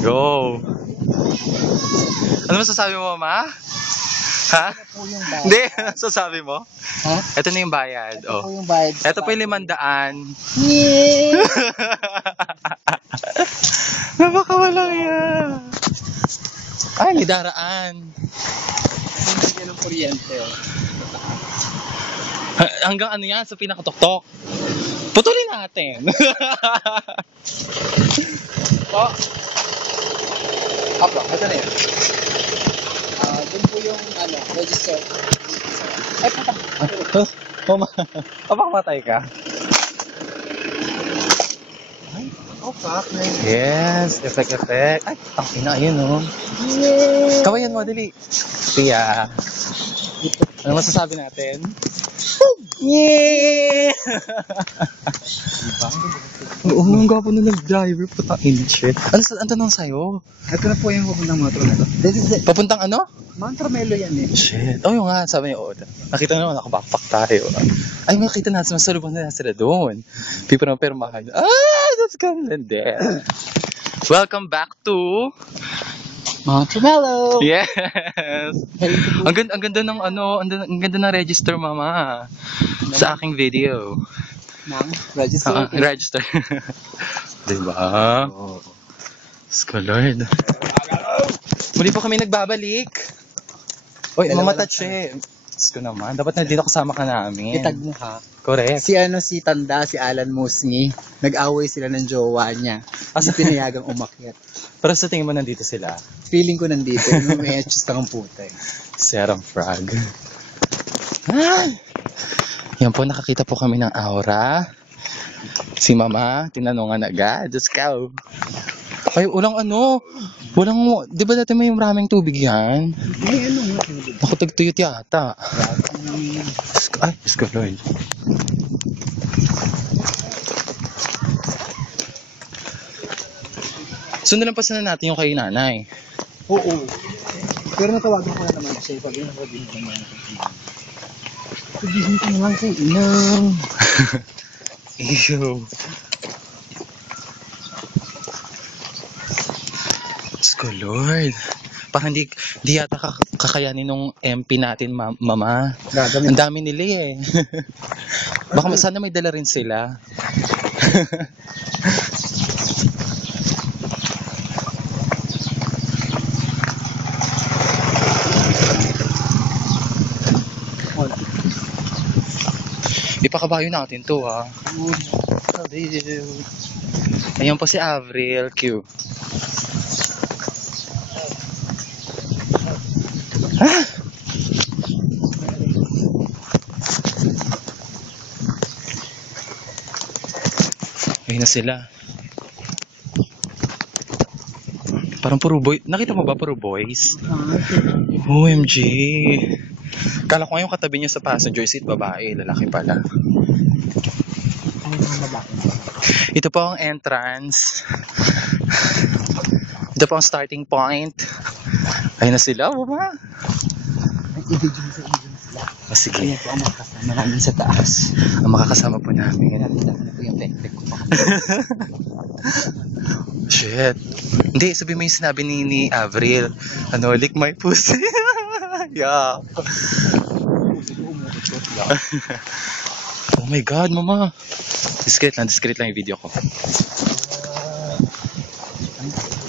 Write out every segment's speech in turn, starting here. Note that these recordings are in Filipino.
Go! Ano masasabi mo, Mama? Ha? Ito po yung bayad. Hindi, ano masasabi mo? Ha? Ito na yung bayad. Ito po Oh. yung bayad. Ito po yung 500. Yeah! Napakawalang yan. Ay, may daraan. Hindi ng kuryente. Hanggang ano yan, sa pinakatuktok. Putulin natin. Oh. Apo, ito na yun. Doon po yung register. Ay, puta. Papakamatay ka? Ay, oh, fuck. Yes, effect. Ay, ang ina, yun, oh. Yeah! Kawayan mo, dali. Pia. Ano masasabi natin? Yeah! Oo, ang gwapo na nag-driver. Putang shit. Ano tanong sa'yo? Ito na po yung pupuntang Mount Romelo. This is it. Papuntang ano? Mount Romelo yan eh. Shit. Oh, yung nga, sabi niya, oh, nakita naman, nakabackpack tayo. Ay, makita natin, masalubong na sila doon. People naman, pero mahal. That's gonna there. Welcome back to... Mount Romelo! Yes! Ang ganda ng ano, ang ganda ng register, Mama. Sa aking video. Nang register. Register. Diba? Oh. Lord. Muli po kami nagbabalik. Oy, Dalawa mamatache. Diyos ko naman. Dapat nandito kasama ka namin. Itag mo ha. Correct. Si Tanda, si Alan Musngi, nag-away sila ng jowa niya. Kasi pinayagang umakyat. Pero sa tingin mo nandito sila. Feeling ko nandito, may etchus ng puta eh. Serang frog. Ah! Yan po, nakakita po kami ng aura. Si Mama, tinanungan agad. Let's go. Ay, walang, di ba dati may maraming tubig yan? May ano nga. Ako tagtuyot yata. Ay, Diyos ko, Lord. Sundan lang pasanan natin yung kay nanay. Oo. Pero natawagan ko na naman siya. Sabi na sabihin ko naman. Sabihin ko naman kay Inang. Ew. Diyos ko, Lord. Parang hindi yata kakayanin nung MP natin, Mama. Ang dami nila eh. Baka sana may dala rin sila. Ipakabayo natin to, ha. Ayan po si Avril Q. Ah! Ayun na sila. Parang puro boy. Nakita mo ba puro boys? OMG. Kala ko yung katabi niya sa passenger seat, babae, lalaki pala. Ito po ang entrance. Ito po ang starting point. Ayun na sila, Mama. I-video mo sa inyo sila. Sige. Ayan po ang makakasama namin sa taas. Ang makakasama po namin. Nakita ko na po yung tek-tek ko. Shit. Hindi, sabi mo yung sinabi ni Avril. Ano, lick my pussy. Yeah. Oh my God, Mama. Discreet lang yung video ko.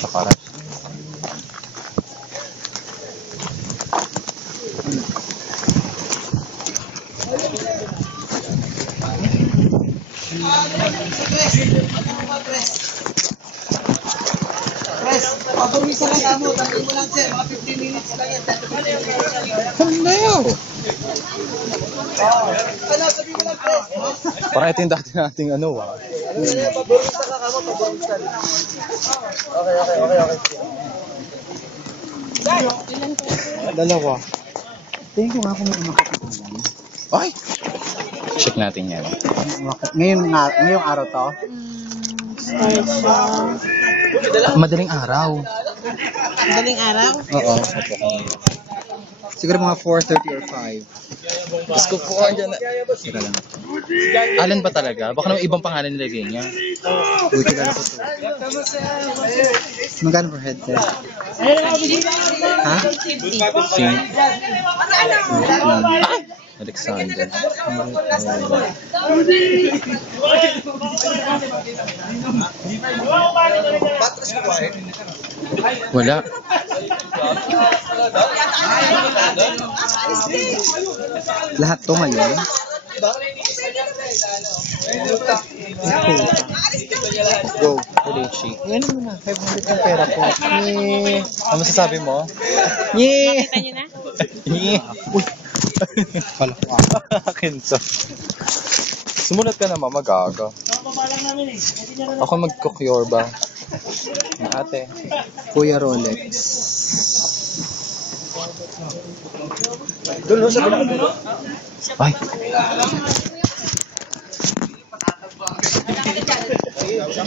Sakarat. Press, pag-umisa lang kamo, tangin mo lang sir, mga 15 minutes lang yan. Ano yun? Ano, sabi mo lang press. Parang ito yung dati nating ano, ah. Pag-umisa ka kamo, pag-umisa lang. Okay. Dalawa. Tingin ko nga kung may umakapit yan. Ay! Check natin yan. Ngayong araw to? Madaling araw. Madaling araw? Oo. Siguro mga 4:30 or 5. Tapos kukuha dyan na. Teka lang. Alan ba talaga? Baka naman ibang pangalan nilagay niya. Uy, kilala ko to. Magkano per head test? Ha? Si Alexander. Wala. Lahat to ngayon? Go. Ulichi. Yan mo na. 500 yung pera ko. Yee. Ano masasabi mo? Yee. Nakita niyo na? Yee. Uy. Kala ko Akin to. Sumunod ka naman, magaga. Ako mag-cure ba? Na ate. Kuya Rolex. Ay.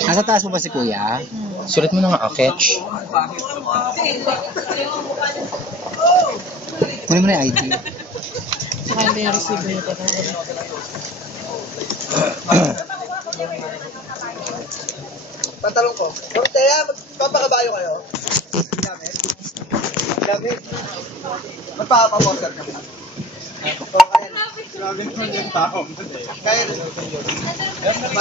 Nasa taas mo ba si Kuya? Sulit mo na nga, Akech. Kunin mo na yung ID. Saka hindi yung receive nito. Pantalon ko. Kaya magpapakabayo kayo. Gamit. Gamit. Magpapamotor ka ba? Grabe naman yung tao mo. Kaya